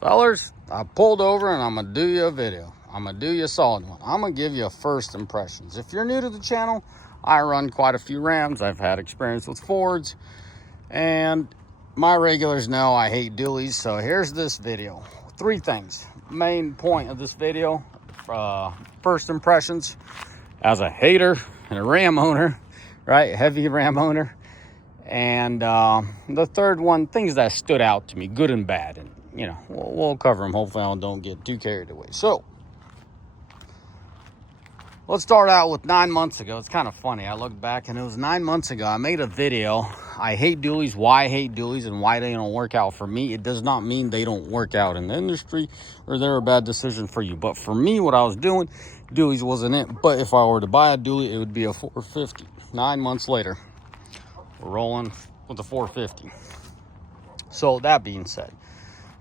Fellers, I pulled over and I'm gonna do you a video. I'm gonna do you a solid one. I'm gonna give you a first impressions. If you're new to the channel, I run quite a few Rams. I've had experience with Fords, and my regulars know I hate dualies. So here's this video. 3 things. Main point of this video, first impressions as a hater and a Ram owner, right? Heavy Ram owner. And the third one, things that stood out to me, good and bad. And, you know, we'll cover them. Hopefully I don't get too carried away. So let's start out with 9 months ago. It's kind of funny. I looked back and it was 9 months ago. I made a video. I hate dualies, why I hate dualies, and why they don't work out for me. It does not mean they don't work out in the industry or they're a bad decision for you. But for me, what I was doing, dualies wasn't it. But if I were to buy a dually, it would be a 450. 9 months later, we're rolling with the 450. So that being said,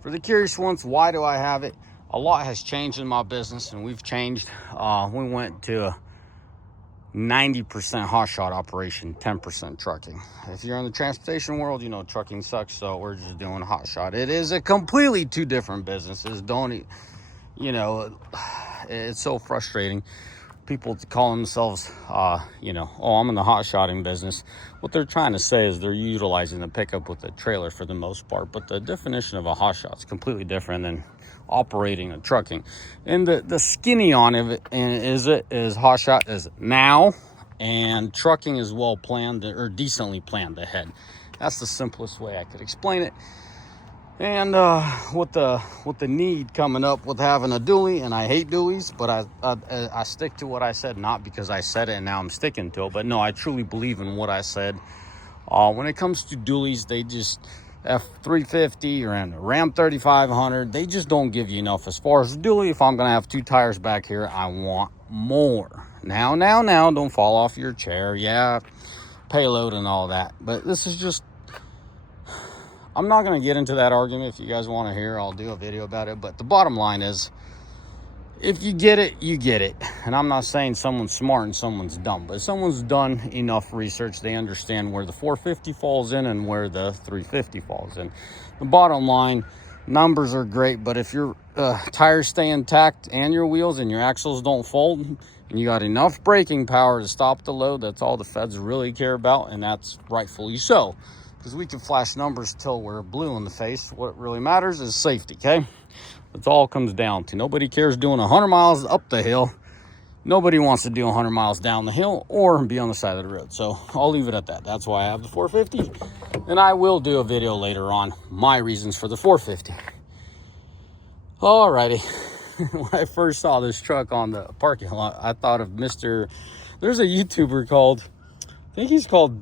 for the curious ones, why do I have it? A lot has changed in my business, and we've changed. We went to a 90% hot shot operation, 10% trucking. If you're in the transportation world, you know trucking sucks, so we're just doing hot shot. It is a completely 2 different businesses. You know, it's so frustrating. People call themselves, you know, oh, I'm in the hot shotting business. What they're trying to say is they're utilizing the pickup with the trailer for the most part. But the definition of a hot shot is completely different than operating a trucking. And the skinny on it is hot shot is now, and trucking is well planned or decently planned ahead. That's the simplest way I could explain it. And with the need coming up with having a dually, and I hate dualies, but I stick to what I said, not because I said it and now I'm sticking to it, but no, I truly believe in what I said. When it comes to dualies, they just, F450 or a Ram 3500, they just don't give you enough. As far as a dually, if I'm gonna have 2 tires back here, I want more. Now, don't fall off your chair. Yeah, payload and all that, but this is just, I'm not going to get into that argument. If you guys want to hear, I'll do a video about it. But the bottom line is, if you get it, you get it. And I'm not saying someone's smart and someone's dumb. But if someone's done enough research, they understand where the 450 falls in and where the 350 falls in. The bottom line, numbers are great. But if your tires stay intact and your wheels and your axles don't fold, and you got enough braking power to stop the load, that's all the feds really care about. And that's rightfully so. Because we can flash numbers till we're blue in the face. What really matters is safety, okay? That's all it comes down to. Nobody cares doing 100 miles up the hill. Nobody wants to do 100 miles down the hill or be on the side of the road. So I'll leave it at that. That's why I have the 450. And I will do a video later on, my reasons for the 450. Alrighty. When I first saw this truck on the parking lot, I thought of there's a YouTuber called, I think he's called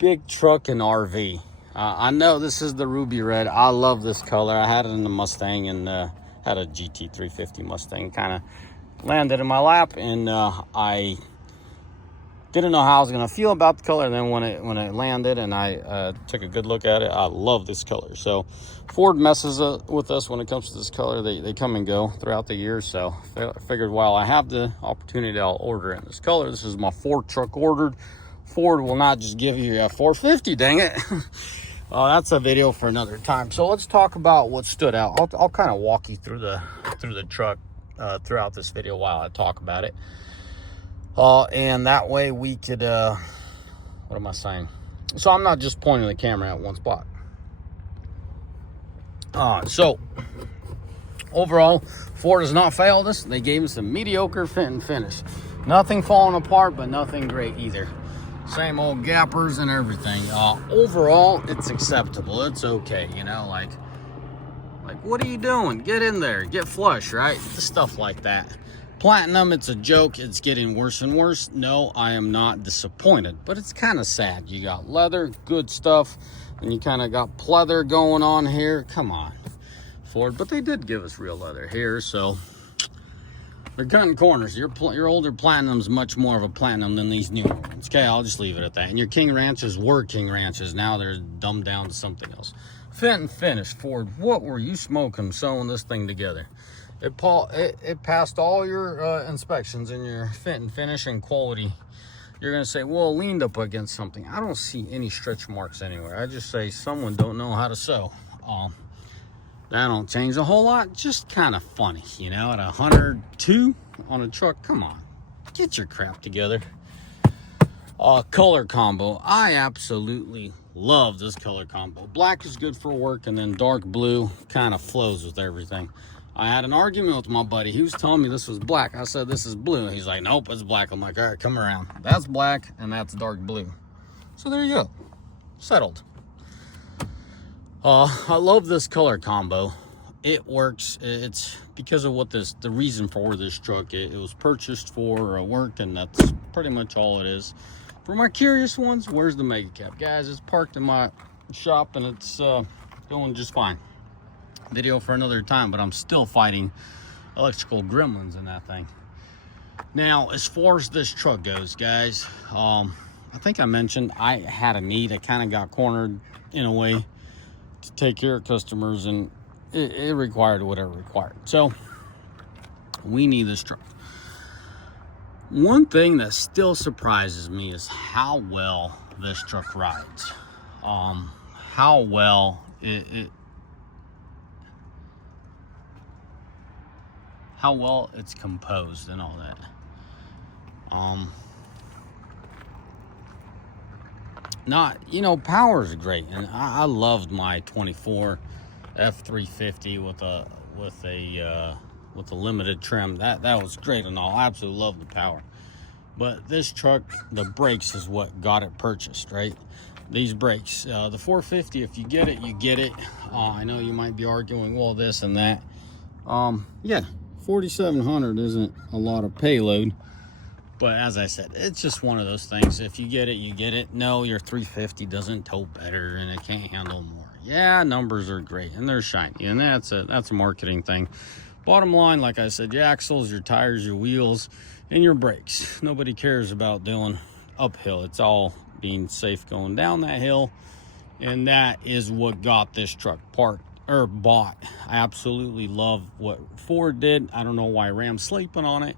Big Truck and RV. I know this is the ruby red. I love this color. I had it in the Mustang and had a GT 350 Mustang. Kind of landed in my lap, and I didn't know how I was gonna feel about the color. And then when it landed and I took a good look at it, I love this color. So Ford messes with us when it comes to this color. They come and go throughout the years. So I figured while I have the opportunity, I'll order it in this color. This is my 4th truck ordered. Ford will not just give you a 450, dang it. That's a video for another time. So let's talk about what stood out. I'll kind of walk you through the truck throughout this video while I talk about it. And that way we could, what am I saying? So I'm not just pointing the camera at one spot. So overall, Ford has not failed us. They gave us a mediocre fit and finish. Nothing falling apart, but nothing great either. Same old gappers and everything. Overall, it's acceptable. It's okay, you know, like what are you doing? Get in there, get flush, right? Stuff like that. Platinum, it's a joke. It's getting worse and worse. No, I am not disappointed, but it's kind of sad. You got leather, good stuff, and you kind of got pleather going on here. Come on, Ford. But they did give us real leather here, so they're cutting corners. Your older Platinum's much more of a Platinum than these newer ones. Okay, I'll just leave it at that. And your King Ranches were King Ranches. Now they're dumbed down to something else. Fit and finish, Ford. What were you smoking sewing this thing together? It passed all your inspections in your fit and finish and quality. You're going to say, well, it leaned up against something. I don't see any stretch marks anywhere. I just say someone don't know how to sew. That don't change a whole lot. Just kind of funny, you know, at 102 on a truck. Come on, get your crap together. Color combo. I absolutely love this color combo. Black is good for work, and then dark blue kind of flows with everything. I had an argument with my buddy. He was telling me this was black. I said, this is blue. He's like, nope, it's black. I'm like, all right, come around. That's black, and that's dark blue. So there you go. Settled. I love this color combo. It works. It's because of what the reason for this truck. It was purchased for work, and that's pretty much all it is. For my curious ones, where's the mega cab? Guys, it's parked in my shop, and it's going just fine. Video for another time, but I'm still fighting electrical gremlins in that thing. Now, as far as this truck goes, guys, I think I mentioned I had a need. I kind of got cornered in a way to take care of customers, and it required whatever it required. So we need this truck. One thing that still surprises me is how well this truck rides. How well how well it's composed and all that. Power is great, and I loved my 24 F450 with a limited trim. That was great and all. I absolutely love the power. But this truck, the brakes is what got it purchased, right? These brakes, the 450, if you get it, you get it. I know you might be arguing, well, this and that. Yeah, 4,700 isn't a lot of payload. But as I said, it's just one of those things. If you get it, you get it. No, your 350 doesn't tow better, and it can't handle more. Yeah, numbers are great, and they're shiny, and that's a marketing thing. Bottom line, like I said, your axles, your tires, your wheels, and your brakes. Nobody cares about doing uphill. It's all being safe going down that hill, and that is what got this truck bought. I absolutely love what Ford did. I don't know why Ram's sleeping on it.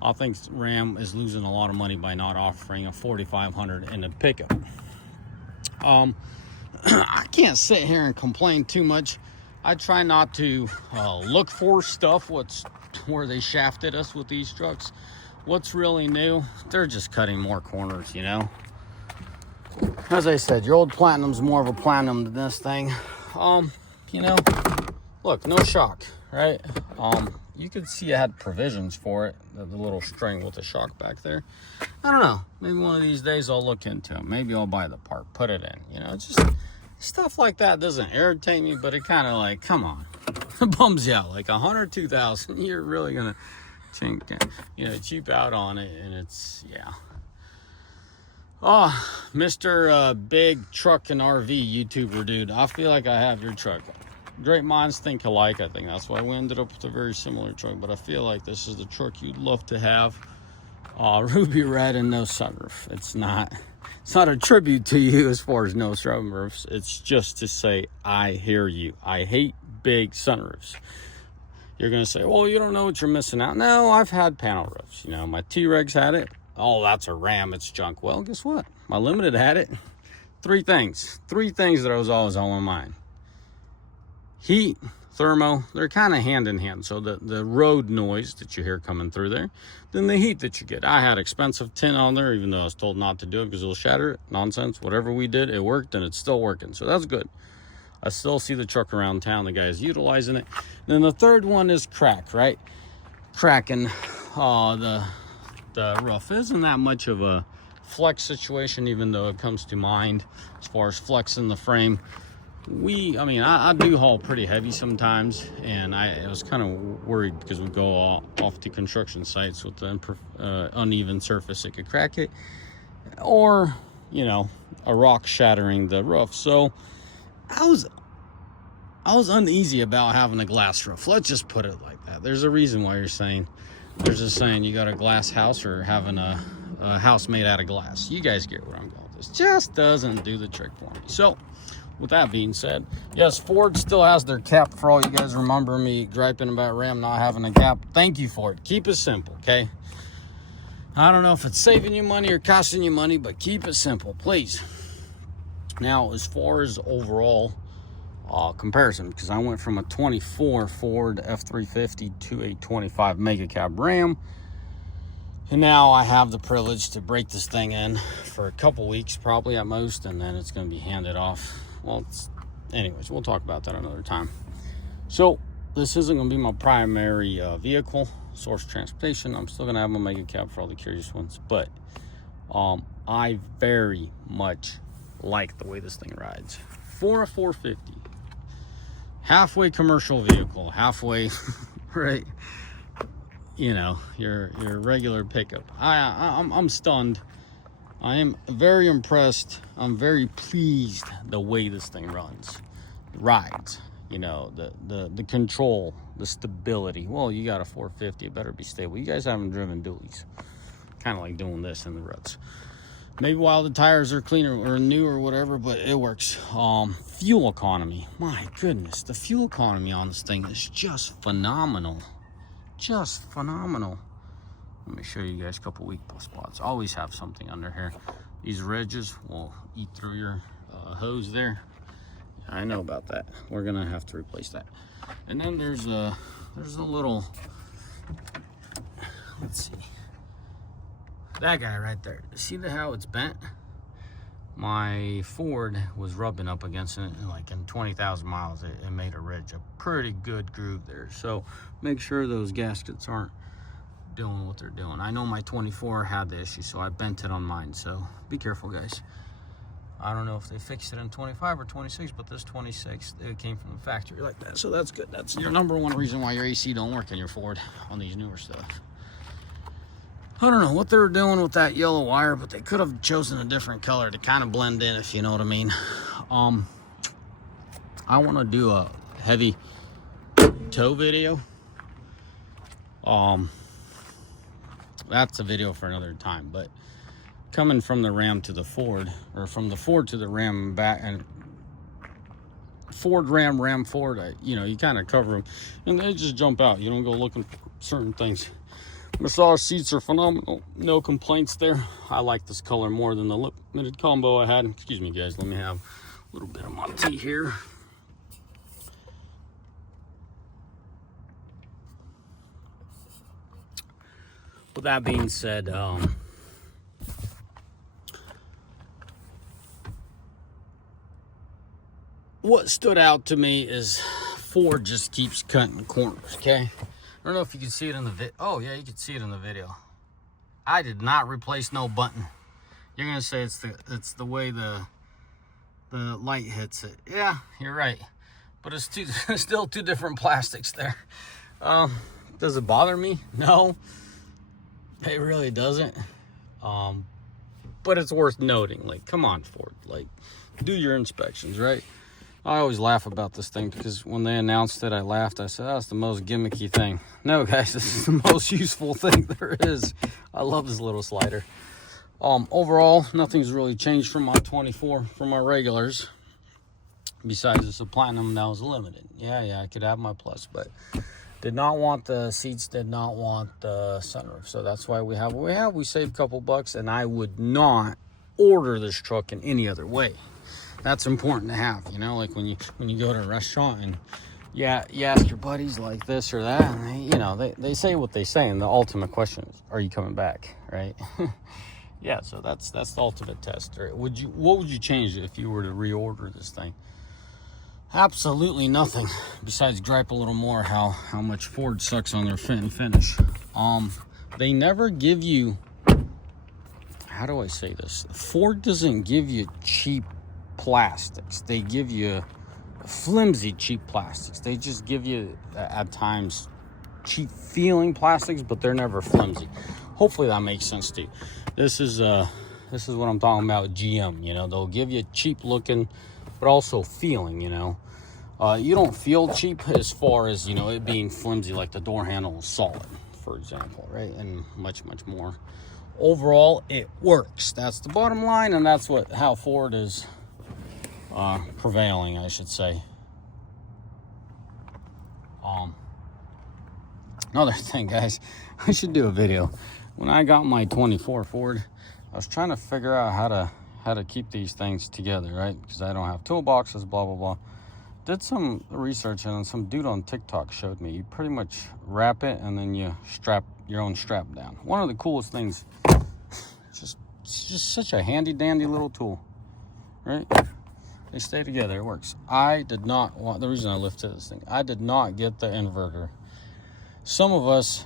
I think Ram is losing a lot of money by not offering a 4,500 in a pickup. I can't sit here and complain too much. I try not to look for stuff where they shafted us with these trucks. What's really new? They're just cutting more corners, you know. As I said, your old Platinum's more of a Platinum than this thing. Look, no shock, right? You could see it had provisions for it, the little string with the shock back there. I don't know. Maybe one of these days I'll look into it. Maybe I'll buy the part, put it in. It's just stuff like that doesn't irritate me, but it kind of like, come on. It bums you out. Like 102,000, you're really going to cheap out on it, and it's, yeah. Oh, Mr. Big Truck and RV YouTuber dude, I feel like I have your truck. Great minds think alike. I think that's why we ended up with a very similar truck, but I feel like this is the truck you'd love to have. Ruby red and no sunroof. It's not a tribute to you as far as no sunroofs. It's just to say, I hear you. I hate big sunroofs. You're going to say, well, you don't know what you're missing out. No, I've had panel roofs. My T-Regs had it. Oh, that's a Ram. It's junk. Well, guess what? My Limited had it. Three things that I was always on my mind. Heat, thermo, they're kind of hand in hand. So the road noise that you hear coming through there, then the heat that you get. I had expensive tin on there, even though I was told not to do it because it'll shatter it. Nonsense. Whatever we did, it worked, and it's still working. So that's good. I still see the truck around town. The guy is utilizing it. Then the third one is crack, right? Cracking the roof. Isn't that much of a flex situation, even though it comes to mind as far as flexing the frame. I do haul pretty heavy sometimes, and I was kind of worried because we go off to construction sites with the uneven surface. It could crack it, or a rock shattering the roof. So I was uneasy about having a glass roof. Let's just put it like that. There's a reason why there's a saying, you got a glass house or having a house made out of glass. You guys get where I'm going with this. Just doesn't do the trick for me. So with that being said, yes, Ford still has their cap. For all you guys remember me griping about Ram not having a cap, thank you, Ford. Keep it simple, okay? I don't know if it's saving you money or costing you money, but keep it simple, please. Now, as far as overall, comparison, because I went from a 24 Ford F450 to a 25 mega cab Ram, and now I have the privilege to break this thing in for a couple weeks, probably at most, and then it's going to be handed off. Well, anyways, we'll talk about that another time. So this isn't going to be my primary vehicle source of transportation. I'm still going to have my mega cab for all the curious ones, but I very much like the way this thing rides. For a 450, halfway commercial vehicle, halfway right, you know, your regular pickup. I'm stunned. I am very impressed. I'm very pleased the way this thing rides. You know, the control, the stability. Well, you got a 450, it better be stable. You guys haven't driven dualies. Kind of like doing this in the ruts. Maybe while the tires are cleaner or new or whatever, but it works. Fuel economy. My goodness, the fuel economy on this thing is just phenomenal. Just phenomenal. Let me show you guys a couple weak spots. Always have something under here. These ridges will eat through your hose there. I know about that. We're gonna have to replace that. And then there's a little, let's see, that guy right there. See how it's bent? My Ford was rubbing up against it, and like in 20,000 miles, it made a ridge, a pretty good groove there. So make sure those gaskets aren't doing what they're doing. I know my 24 had the issue, so I bent it on mine. So be careful, guys. I don't know if they fixed it in 25 or 26, but this 26, it came from the factory like that. So that's good. That's your #1 reason why your AC don't work in your Ford on these newer stuff. I don't know what they were doing with that yellow wire, but they could have chosen a different color to kind of blend in, if you know what I mean. I want to do a heavy tow video. That's a video for another time, but coming from the Ram to the Ford, or from the Ford to the Ram and back, and Ford, Ram, Ford, you know, you kind of cover them, and they just jump out. You don't go looking for certain things. Massage seats are phenomenal. No complaints there. I like this color more than the limited combo I had. Excuse me, guys. Let me have a little bit of my tea here. With that being said, what stood out to me is Ford just keeps cutting corners, okay? I don't know if you can see it in the video. Oh, yeah, you can see it in the video. I did not replace no button. You're going to say it's the way the light hits it. Yeah, you're right. But it's still two different plastics there. Does it bother me? No. It really doesn't. But it's worth noting. Like, come on, Ford. Like, do your inspections, right? I always laugh about this thing because when they announced it, I laughed. I said, that's the most gimmicky thing. No, guys, this is the most useful thing there is. I love this little slider. Overall, nothing's really changed from my 24, from my regulars. Besides the Platinum, that was limited. Yeah, I could have my Plus, but did not want the seats, did not want the sunroof. So that's why we have what we have. We saved a couple bucks, and I would not order this truck in any other way. That's important to have, you know, like when you go to a restaurant and you ask your buddies like this or that, and they, you know, they say what they say, and the ultimate question is, are you coming back, right? Yeah, so that's the ultimate test. Right? What would you change if you were to reorder this thing? Absolutely nothing, besides gripe a little more how much Ford sucks on their fit and finish. They never give you, how do I say this? Ford doesn't give you cheap plastics. They give you flimsy cheap plastics. They just give you at times cheap feeling plastics, but they're never flimsy. Hopefully that makes sense to you. This is what I'm talking about with GM. You know, they'll give you cheap looking but also feeling, you know. You don't feel cheap as far as, you know, it being flimsy, like the door handle is solid, for example, right? And much more. Overall, it works. That's the bottom line, and that's how Ford is prevailing, I should say. Another thing, guys, I should do a video. When I got my 24 Ford, I was trying to figure out how to keep these things together, right? Because I don't have toolboxes, blah blah blah. did some research, and some dude on TikTok showed me. You pretty much wrap it, and then you strap your own strap down. One of the coolest things. It's just such a handy dandy little tool, right? They stay together. It works. I did not want, the reason I lifted this thing, I did not get the inverter. Some of us,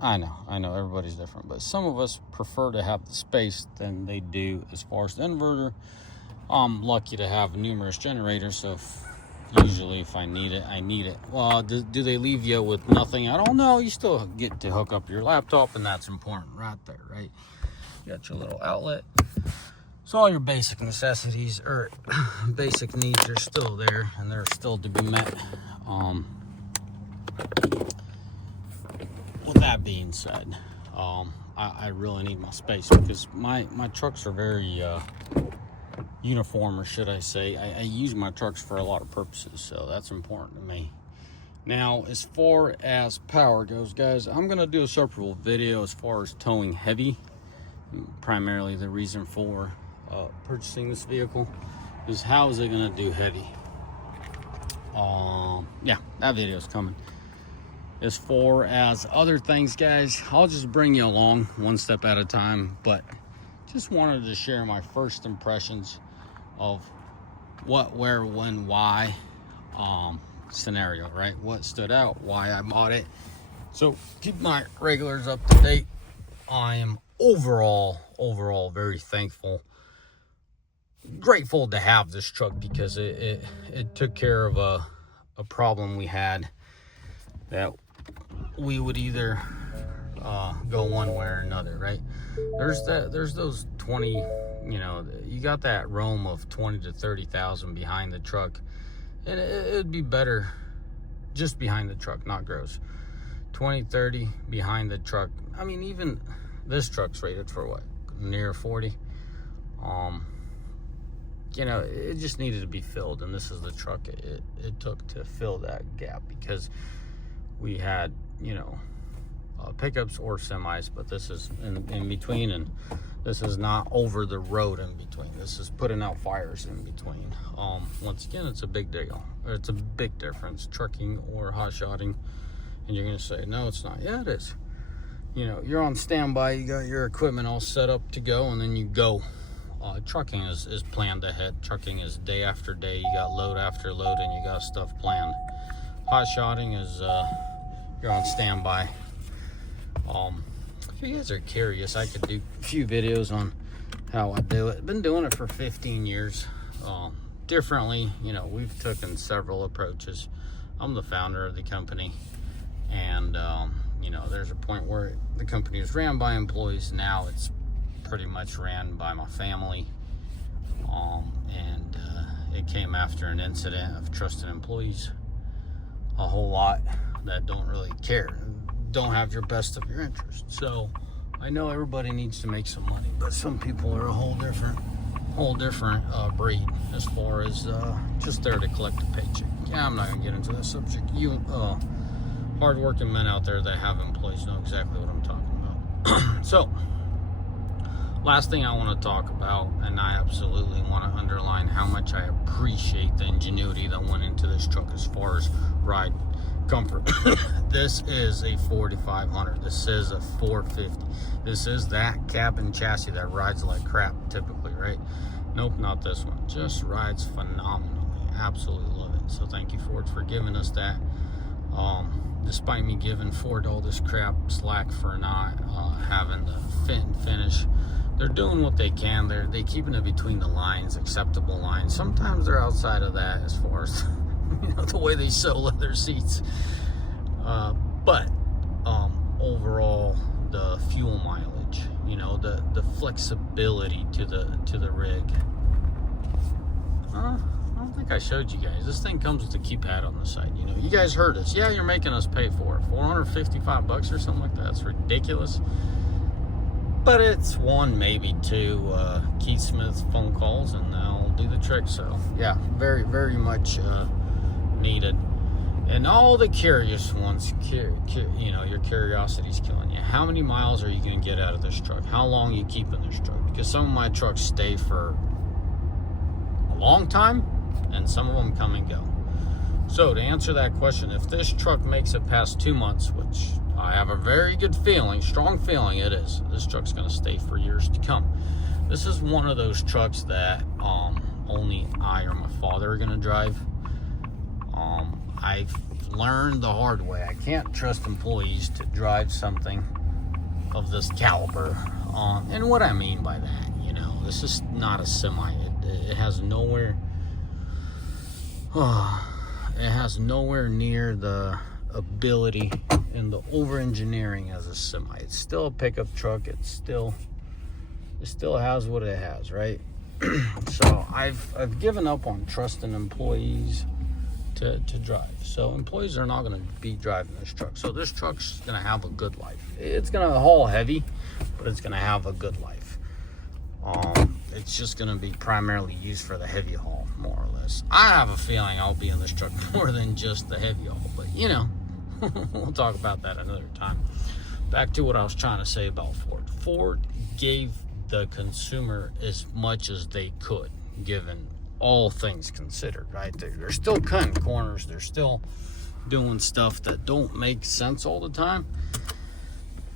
I know everybody's different, but some of us prefer to have the space than they do as far as the inverter. I'm lucky to have numerous generators, so usually if I need it, I need it. Well, do they leave you with nothing? I don't know. You still get to hook up your laptop, and that's important right there, right? You got your little outlet. So all your basic necessities or basic needs are still there, and they're still to be met. With that being said, I really need my space because my trucks are very uniform, or should I say, I use my trucks for a lot of purposes, so that's important to me. Now, as far as power goes, guys, I'm going to do a separate video as far as towing heavy. Primarily the reason for purchasing this vehicle is how is it going to do heavy. Yeah, that video is coming. As far as other things, guys, I'll just bring you along one step at a time, but just wanted to share my first impressions of what, where, when, why scenario, right? What stood out, why I bought it. So keep my regulars up to date. I am overall very thankful, grateful to have this truck because it took care of a problem we had, that we would either go one way or another, right? There's those 20, you know, you got that roam of 20 to 30,000 behind the truck, and it'd be better just behind the truck, not gross. 20, 30 behind the truck. I mean, even this truck's rated for what, near 40. You know, it just needed to be filled, and this is the truck it took to fill that gap, because we had, you know, pickups or semis, but this is in between, and this is not over the road in between. This is putting out fires in between. Once again, it's a big deal. It's a big difference, trucking or hot-shotting. And you're gonna say, no, it's not. Yeah, it is. You know, you're on standby, you got your equipment all set up to go, and then you go. Trucking is planned ahead. Trucking is day after day. You got load after load, and you got stuff planned. Hot-shotting is you're on standby. If you guys are curious, I could do a few videos on how I do it. Been doing it for 15 years. Differently, you know, we've taken several approaches. I'm the founder of the company, and you know, there's a point where the company is ran by employees. Now it's pretty much ran by my family, and it came after an incident of trusted employees a whole lot that don't really care, don't have your best of your interest. So I know everybody needs to make some money, but some people are a whole different breed as far as just there to collect a paycheck. Yeah, I'm not gonna get into that subject. You hard-working men out there that have employees know exactly what I'm talking about. So last thing I want to talk about, and I absolutely want to underline how much I appreciate the ingenuity that went into this truck as far as ride comfort. This is a 4500. This is a 450. This is that cabin chassis that rides like crap typically, right? Nope, not this one. Just rides phenomenally. Absolutely love it. So thank you, Ford, for giving us that. Despite me giving Ford all this crap slack for not having the fit and finish, they're doing what they can. They're keeping it between the lines, acceptable lines. Sometimes they're outside of that as far as, you know, the way they sew leather seats. But overall, the fuel mileage, you know, the flexibility to the rig. I don't think I showed you guys. This thing comes with a keypad on the side. You know, you guys heard us. Yeah, you're making us pay for it. $455 or something like that. It's ridiculous. But it's one, maybe two Keith Smith phone calls, and they'll do the trick. So yeah, very, very much needed. And all the curious ones, you know, your curiosity's killing you. How many miles are you going to get out of this truck? How long are you keeping this truck? Because some of my trucks stay for a long time, and some of them come and go. So to answer that question, if this truck makes it past 2 months, which I have a very good feeling, strong feeling it is, this truck's going to stay for years to come. This is one of those trucks that only I or my father are going to drive. I've learned the hard way. I can't trust employees to drive something of this caliber. And what I mean by that, you know, this is not a semi. It has nowhere... it has nowhere near the ability and the over-engineering as a semi. It's still a pickup truck. It still has what it has, right? So I've given up on trusting employees to drive. So employees are not going to be driving this truck. So this truck's going to have a good life. It's going to haul heavy, but it's going to have a good life. It's just going to be primarily used for the heavy haul, more or less. I have a feeling I'll be in this truck more than just the heavy haul, but you know, we'll talk about that another time. Back to what I was trying to say about Ford. Ford gave the consumer as much as they could, given all things considered, right? They're still cutting corners. They're still doing stuff that don't make sense all the time,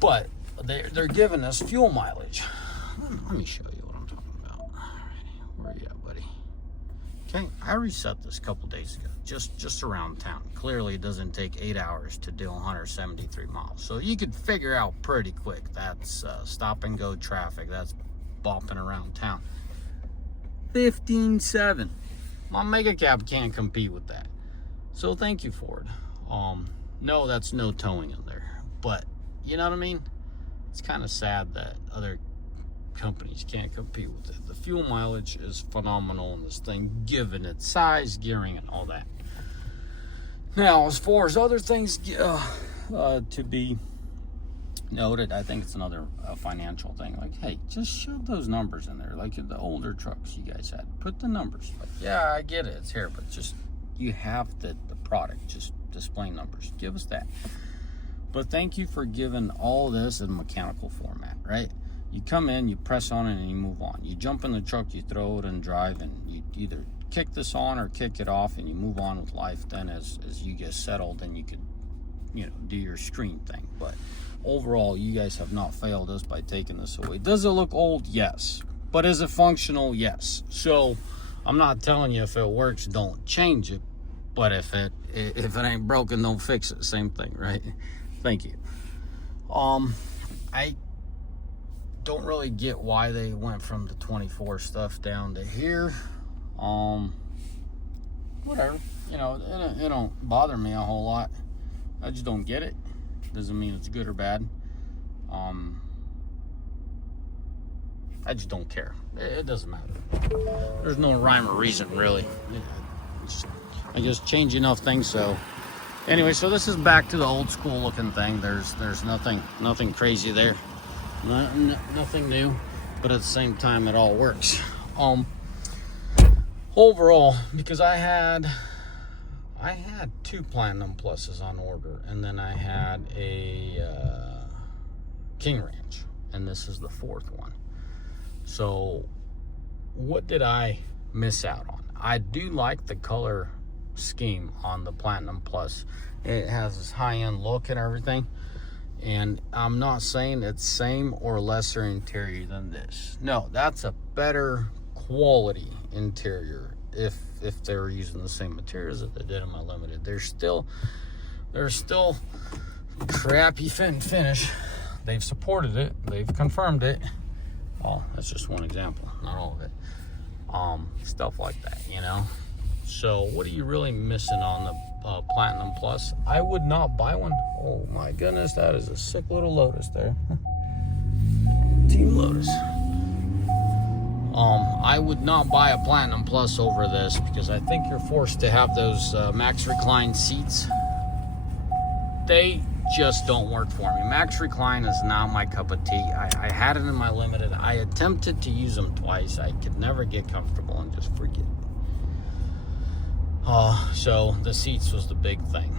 but they're giving us fuel mileage. Let me show you what I'm talking about. Alrighty, where you at, buddy? Okay, I reset this a couple days ago, just around town. Clearly, it doesn't take 8 hours to do 173 miles, so you could figure out pretty quick that's stop and go traffic. That's bopping around town. 15.7. My mega cab can't compete with that. So thank you, Ford. No, that's no towing in there, but you know what I mean? It's kind of sad that other companies can't compete with it. The fuel mileage is phenomenal in this thing, given its size, gearing, and all that. Now, as far as other things to be noted, I think it's another financial thing. Like, hey, just shove those numbers in there, like the older trucks you guys had. Put the numbers. Like, yeah, I get it, it's here, but just you have the product. Just display numbers. Give us that. But thank you for giving all this in mechanical format, right? You come in, you press on it, and you move on. You jump in the truck, you throw it and drive, and you either kick this on or kick it off, and you move on with life. Then as you get settled, then you could, you know, do your screen thing. But overall, you guys have not failed us by taking this away. Does it look old? Yes. But is it functional? Yes. So I'm not telling you if it works, don't change it. But if it ain't broken, don't fix it. Same thing, right? Thank you. I don't really get why they went from the 24 stuff down to here. Whatever. You know, it don't bother me a whole lot. I just don't get it. Doesn't mean it's good or bad. I just don't care. It doesn't matter. There's no rhyme or reason, really. I just change enough things. So anyway, so this is back to the old school looking thing. There's nothing crazy there. Nothing new, but at the same time, it all works. Overall, because I had 2 Platinum Pluses on order, and then I had a King Ranch, and this is the 4th one. So what did I miss out on? I do like the color scheme on the Platinum Plus. It has this high-end look and everything. And I'm not saying it's same or lesser interior than this. No, that's a better quality interior if they were using the same materials that they did in my Limited. There's still crappy fit and finish. They've supported it. They've confirmed it. Oh, that's just one example, not all of it. Stuff like that, you know. So what are you really missing on the Platinum Plus? I would not buy one. Oh my goodness, that is a sick little Lotus there. Team Lotus. I would not buy a Platinum Plus over this because I think you're forced to have those Max Recline seats. They just don't work for me. Max Recline is not my cup of tea. I had it in my Limited. I attempted to use them twice. I could never get comfortable and just forget. So the seats was the big thing.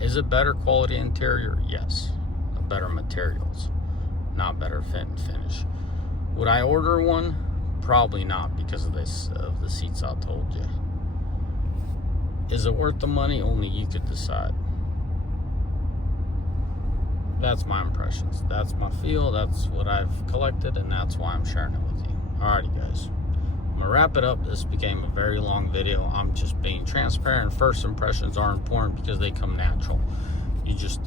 Is it better quality interior? Yes. Better materials, not better fit and finish. Would I order one? Probably not, because of this, of the seats I told you. Is it worth the money? Only you could decide. That's my impressions. That's my feel. That's what I've collected, and that's why I'm sharing it with you. Alrighty, guys. I'm gonna wrap it up. This became a very long video. I'm just being transparent. First impressions are important because they come natural. It just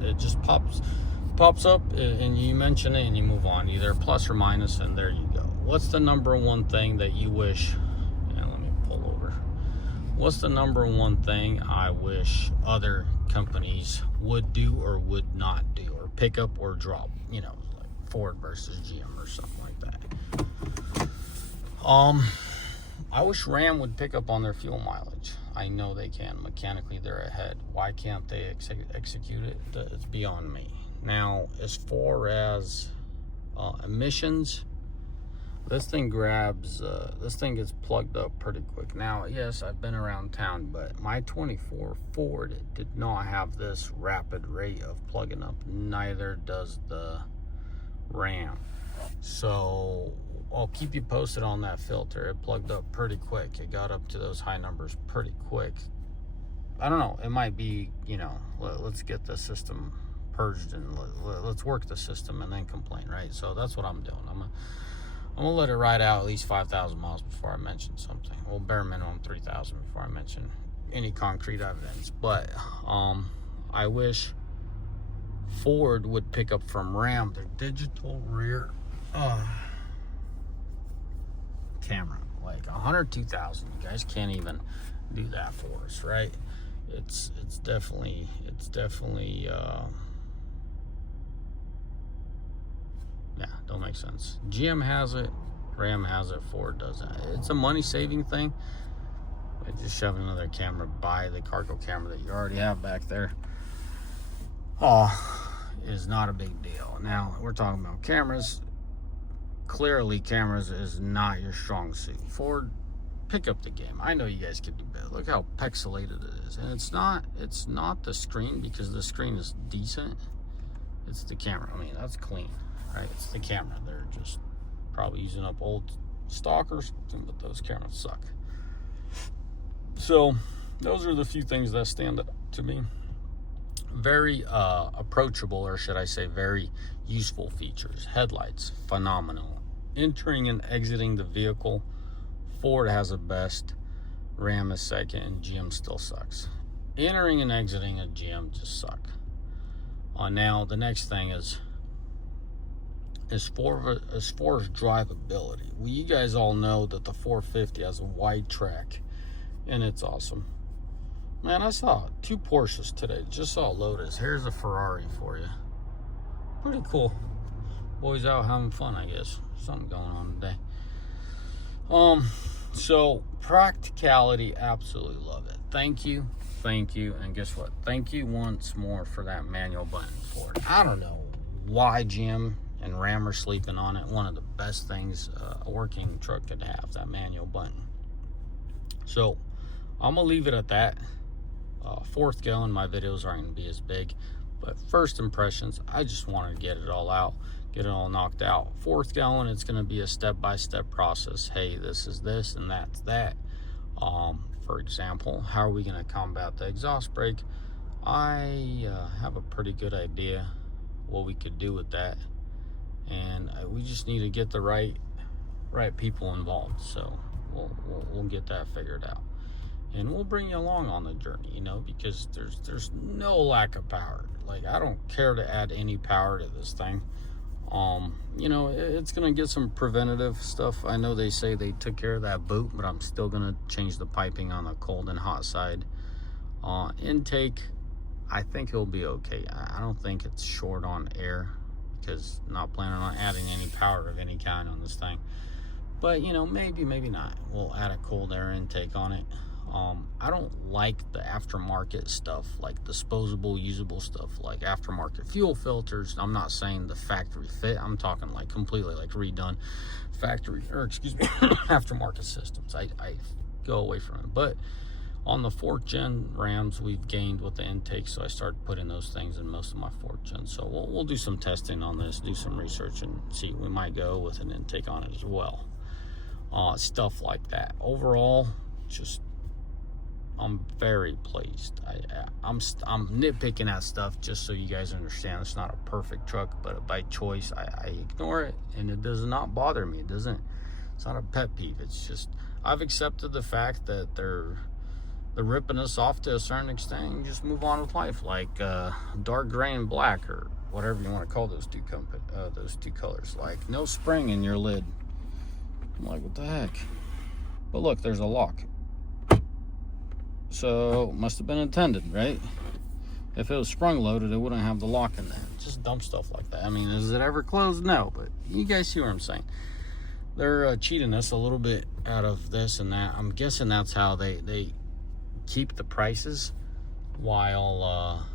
pops up, and you mention it and you move on, either plus or minus, and there you go. What's the number one thing that you wish, and let me pull over. What's the number one thing I wish other companies would do or would not do, or pick up or drop, you know, like Ford versus GM or something like that? I wish Ram would pick up on their fuel mileage. I know they can. Mechanically, they're ahead. Why can't they execute it? It's beyond me. Now, as far as emissions, this thing gets plugged up pretty quick. Now, yes, I've been around town, but my 24 Ford did not have this rapid rate of plugging up. Neither does the Ram. So I'll keep you posted on that filter. It plugged up pretty quick. It got up to those high numbers pretty quick. I don't know. It might be, you know, let's get the system purged and let's work the system and then complain, right? So that's what I'm doing. I'm gonna let it ride out at least 5,000 miles before I mention something. Well, bare minimum 3,000 before I mention any concrete evidence. But I wish Ford would pick up from Ram their digital rear camera. Like 102,000. You guys can't even do that for us, right? It's definitely yeah, don't make sense. GM has it, Ram has it, Ford doesn't. It's a money saving thing. Like just shove another camera by the cargo camera that you already have back there is not a big deal. Now we're talking about cameras. Clearly cameras is not your strong suit. Ford, pick up the game. I know you guys can do better. Look how pixelated it is. And it's not the screen, because the screen is decent. It's the camera. I mean, that's clean, right? It's the camera. They're just probably using up old stock or something, but those cameras suck. So those are the few things that stand out to me. Very approachable, or should I say very useful features. Headlights, phenomenal. Entering and exiting the vehicle, Ford has the best, Ram is second, and GM still sucks. Entering and exiting a GM just suck. Now the next thing is as far as drivability. Well, you guys all know that the 450 has a wide track, and it's awesome. Man, I saw 2 Porsches today. Just saw Lotus. Here's a Ferrari for you. Pretty cool. Boys out having fun, I guess. Something going on today. So practicality, absolutely love it. Thank you, and guess what? Thank you once more for that manual button for it. I don't know why GM and Ram are sleeping on it. One of the best things a working truck could have, that manual button. So I'm gonna leave it at that. Fourth going, my videos aren't gonna be as big, but first impressions, I just wanted to get it all out, get it all knocked out. Fourth going, it's gonna be a step-by-step process. Hey, this is this and that's that. For example, how are we gonna combat the exhaust brake? I have a pretty good idea what we could do with that, and we just need to get the right people involved. So we'll get that figured out, and we'll bring you along on the journey, you know, because there's no lack of power. Like, I don't care to add any power to this thing. You know, it's gonna get some preventative stuff. I know they say they took care of that boot, but I'm still gonna change the piping on the cold and hot side. Intake, I think it'll be okay. I don't think it's short on air, because I'm not planning on adding any power of any kind on this thing. But, you know, maybe not. We'll add a cold air intake on it. I don't like the aftermarket stuff, like disposable, usable stuff, like aftermarket fuel filters. I'm not saying the factory fit. I'm talking like completely like redone factory, or excuse me, aftermarket systems. I go away from it. But on the 4th gen Rams, we've gained with the intake, so I started putting those things in most of my 4th gen. So we'll do some testing on this, do some research, and see. We might go with an intake on it as well. stuff like that. Overall, just I'm very pleased. I'm nitpicking at stuff just so you guys understand. It's not a perfect truck, but by choice, I ignore it, and it does not bother me. It's not a pet peeve. It's just I've accepted the fact that they're ripping us off to a certain extent and just move on with life, like dark gray and black, or whatever you want to call those two colors. Like no spring in your lid. I'm like, what the heck? But look, there's a lock. So, must have been intended, right? If it was sprung loaded, it wouldn't have the lock in there. Just dumb stuff like that. I mean, is it ever closed? No, but you guys see what I'm saying. They're cheating us a little bit out of this and that. I'm guessing that's how they keep the prices while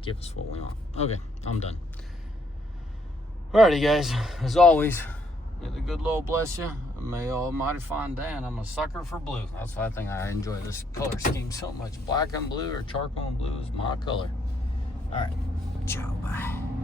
give us what we want. Okay, I'm done. Alrighty, guys. As always, may the good Lord bless you. May Almighty find day. And I'm a sucker for blue. That's why I think I enjoy this color scheme so much. Black and blue, or charcoal and blue, is my color. All right. Ciao. Bye.